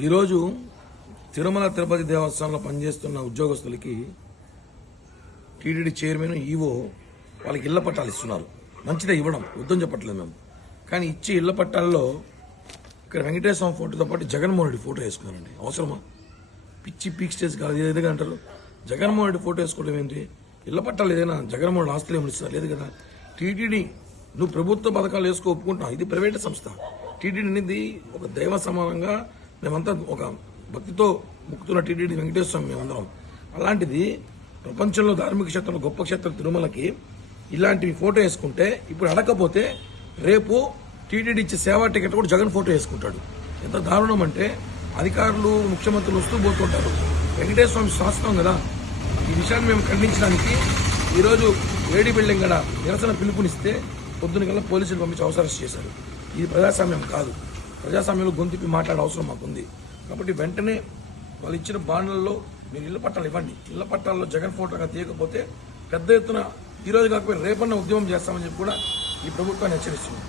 ఈరోజు తిరుమల తిరుపతి దేవస్థానంలో పనిచేస్తున్న ఉద్యోగస్తులకి టీటీడీ చైర్మన్ ఈవో వాళ్ళకి ఇళ్ల పట్టాలు ఇస్తున్నారు. మంచిదే, ఇవ్వడం వద్దని చెప్పట్లేదు మేము. కానీ ఇచ్చే ఇళ్ల పట్టాల్లో ఇక్కడ వెంకటేశ్వర స్వామి ఫోటోతో పాటు జగన్మోహన్ రెడ్డి ఫోటో వేసుకున్నారండి. అవసరమా? పిచ్చి పీక్ స్టేజ్ కాదు, ఏదైనా అంటారు. జగన్మోహన్ రెడ్డి ఫోటో వేసుకోవడం ఏంటి? ఇళ్ల పట్టాలు ఏదైనా జగన్మోహన్ రెడ్డి ఆస్తులు ఏమి ఇస్తున్నారు? లేదు కదా. టీటీడీ నువ్వు ప్రభుత్వ పథకాలు వేసుకో ఒప్పుకుంటున్నావు, ఇది ప్రైవేట్ సంస్థ. టీటీడీ అనేది ఒక దైవ సమానంగా మేమంతా ఒక భక్తితో ముక్కుతున్న టీటీడీ వెంకటేశ్వర స్వామి మేమందరం. అలాంటిది ప్రపంచంలో ధార్మిక క్షేత్రంలో గొప్ప క్షేత్రం తిరుమలకి ఇలాంటివి ఫోటో వేసుకుంటే ఇప్పుడు అడగకపోతే రేపు టీటీడీ ఇచ్చే సేవా టికెట్ కూడా జగన్ ఫోటో వేసుకుంటాడు. ఎంత దారుణం అంటే అధికారులు ముఖ్యమంత్రులు వస్తూ పోతుంటారు. వెంకటేశ్వర స్వామి శాస్త్రం కదా. ఈ విషయాన్ని మేము ఖండించడానికి ఈరోజు ఏడీ బిల్డింగ్ గడ నిరసన పిలుపునిస్తే పొద్దున కల్లా పోలీసులు పంపించి అవసరం చేశారు. ఇది ప్రజాస్వామ్యం కాదు. ప్రజాస్వామ్యంలో గొంతుపి మాట్లాడే అవసరం మాకుంది. కాబట్టి వెంటనే వాళ్ళు ఇచ్చిన బాండ్లలో మీరు ఇళ్ల పట్టాలు ఇవ్వండి. ఇళ్ల పట్టాల్లో జగన్ ఫోటోగా తీయకపోతే పెద్ద ఎత్తున ఈరోజు కాకపోతే రేపన్న ఉద్యమం చేస్తామని చెప్పి కూడా ఈ ప్రభుత్వాన్ని హెచ్చరిస్తుంది.